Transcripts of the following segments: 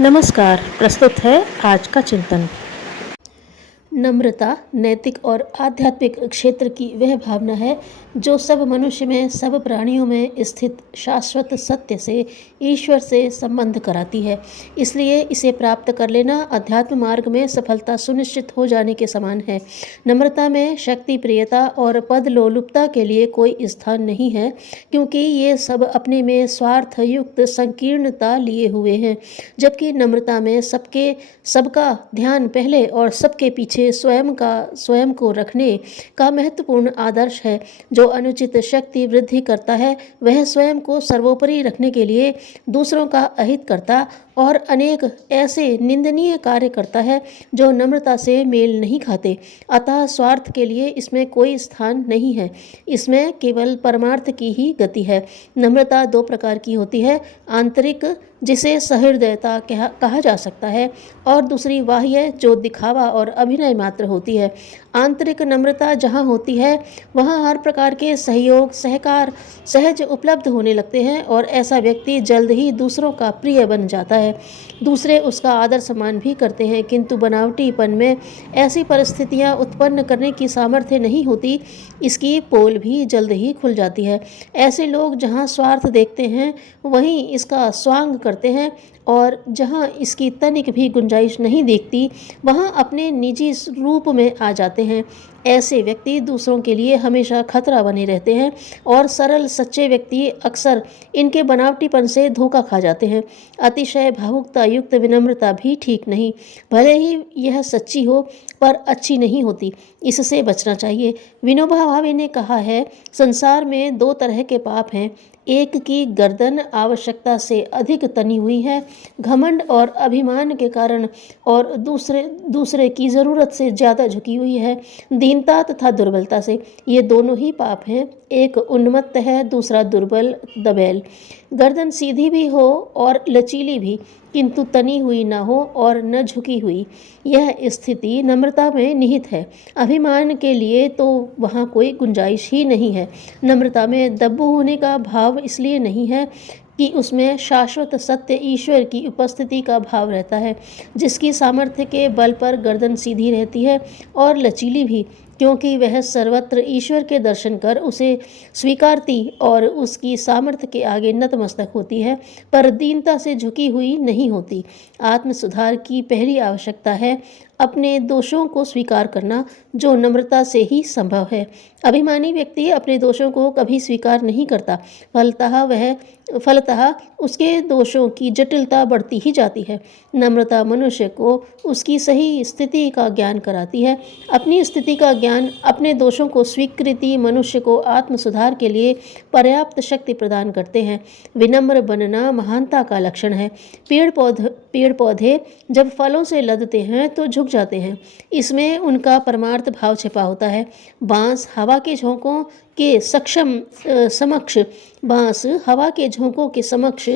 नमस्कार। प्रस्तुत है आज का चिंतन। नम्रता नैतिक और आध्यात्मिक क्षेत्र की वह भावना है जो सब मनुष्य में, सब प्राणियों में स्थित शाश्वत सत्य से, ईश्वर से संबंध कराती है। इसलिए इसे प्राप्त कर लेना अध्यात्म मार्ग में सफलता सुनिश्चित हो जाने के समान है। नम्रता में शक्ति, प्रियता और पद लोलुपता के लिए कोई स्थान नहीं है, क्योंकि ये सब अपने में स्वार्थ युक्त संकीर्णता लिए हुए हैं। जबकि नम्रता में सबका ध्यान पहले और सबके पीछे स्वयं को रखने का महत्वपूर्ण आदर्श है। जो अनुचित शक्ति वृद्धि करता है वह स्वयं को सर्वोपरि रखने के लिए दूसरों का अहित करता और अनेक ऐसे निंदनीय कार्य करता है जो नम्रता से मेल नहीं खाते। अतः स्वार्थ के लिए इसमें कोई स्थान नहीं है। इसमें केवल परमार्थ की ही गति है। नम्रता दो प्रकार की होती है, आंतरिक जिसे सहृदयता कहा जा सकता है, और दूसरी बाह्य जो दिखावा और अभिनय मात्र होती है। आंतरिक नम्रता जहाँ होती है वहाँ हर प्रकार के सहयोग, सहकार सहज उपलब्ध होने लगते हैं और ऐसा व्यक्ति जल्द ही दूसरों का प्रिय बन जाता है। दूसरे उसका आदर सम्मान भी करते हैं, किंतु बनावटीपन में ऐसी परिस्थितियाँ उत्पन्न करने की सामर्थ्य नहीं होती। इसकी पोल भी जल्द ही खुल जाती है। ऐसे लोग जहाँ स्वार्थ देखते हैं वहीं इसका स्वांग करते हैं, और जहाँ इसकी तनिक भी गुंजाइश नहीं देखती वहाँ अपने निजी रूप में आ जाते हैं। ऐसे व्यक्ति दूसरों के लिए हमेशा खतरा बने रहते हैं और सरल सच्चे व्यक्ति अक्सर इनके बनावटीपन से धोखा खा जाते हैं। अतिशय भावुकता युक्त विनम्रता भी ठीक नहीं, भले ही यह सच्ची हो पर अच्छी नहीं होती। इससे बचना चाहिए। विनोबा भावे ने कहा है, संसार में दो तरह के पाप हैं। एक की गर्दन आवश्यकता से अधिक तनी हुई है, घमंड और अभिमान के कारण, और दूसरे की ज़रूरत से ज़्यादा झुकी हुई है, दीनता तथा दुर्बलता से। ये दोनों ही पाप हैं। एक उन्मत्त है, दूसरा दुर्बल दबेल। गर्दन सीधी भी हो और लचीली भी, किंतु तनी हुई न हो और न झुकी हुई, यह स्थिति नम्रता में निहित है। अभिमान के लिए तो वहाँ कोई गुंजाइश ही नहीं है। नम्रता में दब्बू होने का भाव इसलिए नहीं है कि उसमें शाश्वत सत्य ईश्वर की उपस्थिति का भाव रहता है, जिसकी सामर्थ्य के बल पर गर्दन सीधी रहती है और लचीली भी, क्योंकि वह सर्वत्र ईश्वर के दर्शन कर उसे स्वीकारती और उसकी सामर्थ्य के आगे नतमस्तक होती है, पर दीनता से झुकी हुई नहीं होती। आत्म सुधार की पहली आवश्यकता है अपने दोषों को स्वीकार करना, जो नम्रता से ही संभव है। अभिमानी व्यक्ति अपने दोषों को कभी स्वीकार नहीं करता, फलतः उसके दोषों की जटिलता बढ़ती ही जाती है। नम्रता मनुष्य को उसकी सही स्थिति का ज्ञान कराती है। अपनी स्थिति का ज्ञान, अपने दोषों को स्वीकृति मनुष्य को आत्म सुधार के लिए पर्याप्त शक्ति प्रदान करते हैं। विनम्र बनना महानता का लक्षण है। पेड़ पौधे जब फलों से लदते हैं तो झुक जाते हैं, इसमें उनका परमार्थ भाव छिपा होता है। बांस हवा के झोंकों के समक्ष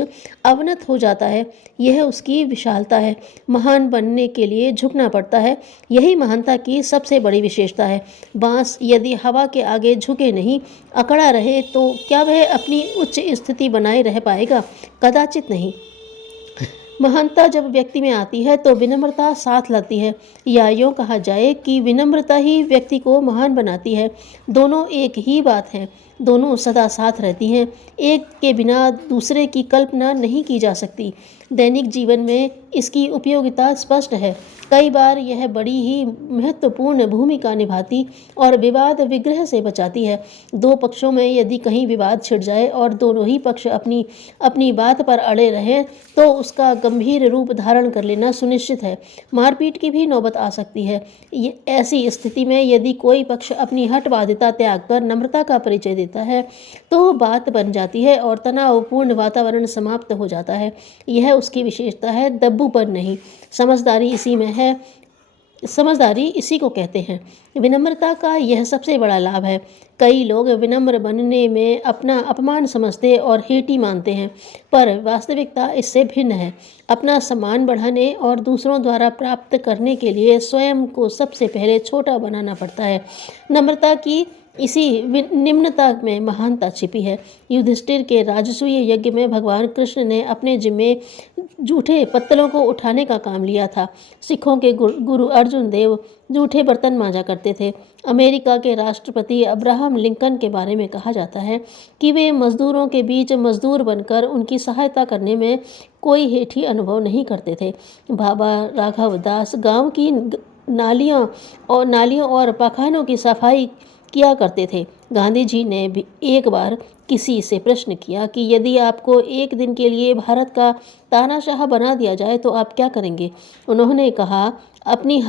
अवनत हो जाता है। यह उसकी विशालता है। महान बनने के लिए झुकना पड़ता है, यही महानता की सबसे बड़ी विशेषता है। बांस यदि हवा के आगे झुके नहीं, अकड़ा रहे, तो क्या वह अपनी उच्च स्थिति बनाए रह पाएगा? कदाचित नहीं। महानता जब व्यक्ति में आती है तो विनम्रता साथ लाती है, या यूँ कहा जाए कि विनम्रता ही व्यक्ति को महान बनाती है। दोनों एक ही बात है, दोनों सदा साथ रहती हैं। एक के बिना दूसरे की कल्पना नहीं की जा सकती। दैनिक जीवन में इसकी उपयोगिता स्पष्ट है। कई बार यह बड़ी ही महत्वपूर्ण भूमिका निभाती और विवाद विग्रह से बचाती है। दो पक्षों में यदि कहीं विवाद छिड़ जाए और दोनों ही पक्ष अपनी अपनी बात पर अड़े रहें तो उसका गंभीर रूप धारण कर लेना सुनिश्चित है। मारपीट की भी नौबत आ सकती है। ऐसी स्थिति में यदि कोई पक्ष अपनी हठबाध्यता त्याग कर नम्रता का परिचय देता है तो बात बन जाती है और तनावपूर्ण वातावरण समाप्त हो जाता है। यह उसकी विशेषता है, दब्बूपन नहीं। समझदारी इसी को कहते हैं। विनम्रता का यह सबसे बड़ा लाभ है। कई लोग विनम्र बनने में अपना अपमान समझते और हेटी मानते हैं, पर वास्तविकता इससे भिन्न है। अपना सम्मान बढ़ाने और दूसरों द्वारा प्राप्त करने के लिए स्वयं को सबसे पहले छोटा बनाना पड़ता है। नम्रता की इसी निम्नता में महानता छिपी है। युधिष्ठिर के राजसूय यज्ञ में भगवान कृष्ण ने अपने जिम्मे जूठे पत्तलों को उठाने का काम लिया था। सिखों के गुरु अर्जुन देव जूठे बर्तन मांजा करते थे। अमेरिका के राष्ट्रपति अब्राहम लिंकन के बारे में कहा जाता है कि वे मजदूरों के बीच मजदूर बनकर उनकी सहायता करने में कोई हेठी अनुभव नहीं करते थे। बाबा राघव दास गांव की नालियों और पखानों की सफाई किया करते थे। गांधी जी ने भी एक बार किसी से प्रश्न किया कि यदि आपको एक दिन के लिए भारत का तानाशाह बना दिया जाए तो आप क्या करेंगे। उन्होंने अपनी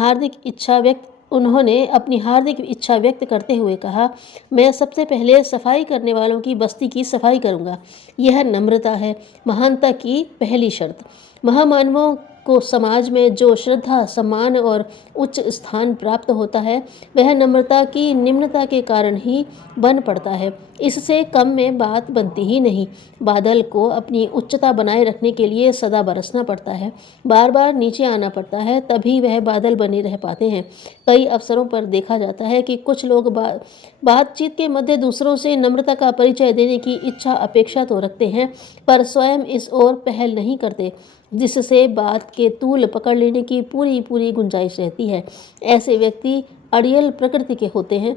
हार्दिक इच्छा व्यक्त करते हुए कहा, मैं सबसे पहले सफाई करने वालों की बस्ती की सफाई करूंगा। यह नम्रता है, महानता की पहली शर्त। महामानवों को समाज में जो श्रद्धा, सम्मान और उच्च स्थान प्राप्त होता है वह नम्रता की निम्नता के कारण ही बन पड़ता है। इससे कम में बात बनती ही नहीं। बादल को अपनी उच्चता बनाए रखने के लिए सदा बरसना पड़ता है, बार बार नीचे आना पड़ता है, तभी वह बादल बने रह पाते हैं। कई अवसरों पर देखा जाता है कि कुछ लोग बातचीत के मध्य दूसरों से नम्रता का परिचय देने की इच्छा अपेक्षा तो रखते हैं, पर स्वयं इस ओर पहल नहीं करते, जिससे बात के तूल पकड़ लेने की पूरी गुंजाइश रहती है। ऐसे व्यक्ति अड़ियल प्रकृति के होते हैं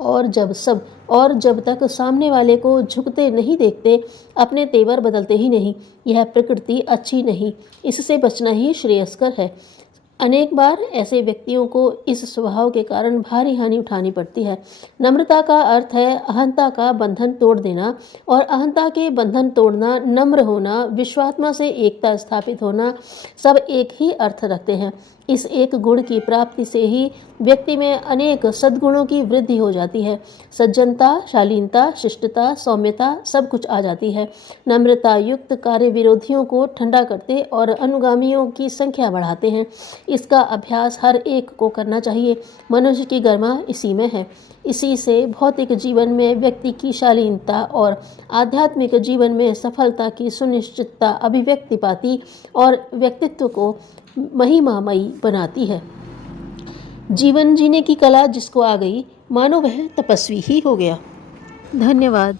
और जब तक सामने वाले को झुकते नहीं देखते, अपने तेवर बदलते ही नहीं। यह प्रकृति अच्छी नहीं, इससे बचना ही श्रेयस्कर है। अनेक बार ऐसे व्यक्तियों को इस स्वभाव के कारण भारी हानि उठानी पड़ती है। नम्रता का अर्थ है अहंता का बंधन तोड़ देना, और अहंता के बंधन तोड़ना, नम्र होना, विश्वात्मा से एकता स्थापित होना, सब एक ही अर्थ रखते हैं। इस एक गुण की प्राप्ति से ही व्यक्ति में अनेक सद्गुणों की वृद्धि हो जाती है। सज्जनता, शालीनता, शिष्टता, सौम्यता सब कुछ आ जाती है। नम्रता युक्त कार्य विरोधियों को ठंडा करते और अनुगामियों की संख्या बढ़ाते हैं। इसका अभ्यास हर एक को करना चाहिए। मनुष्य की गरिमा इसी में है। इसी से भौतिक जीवन में व्यक्ति की शालीनता और आध्यात्मिक जीवन में सफलता की सुनिश्चितता अभिव्यक्ति पाती और व्यक्तित्व को महिमामयी बनाती है। जीवन जीने की कला जिसको आ गई, मानो वह तपस्वी ही हो गया। धन्यवाद।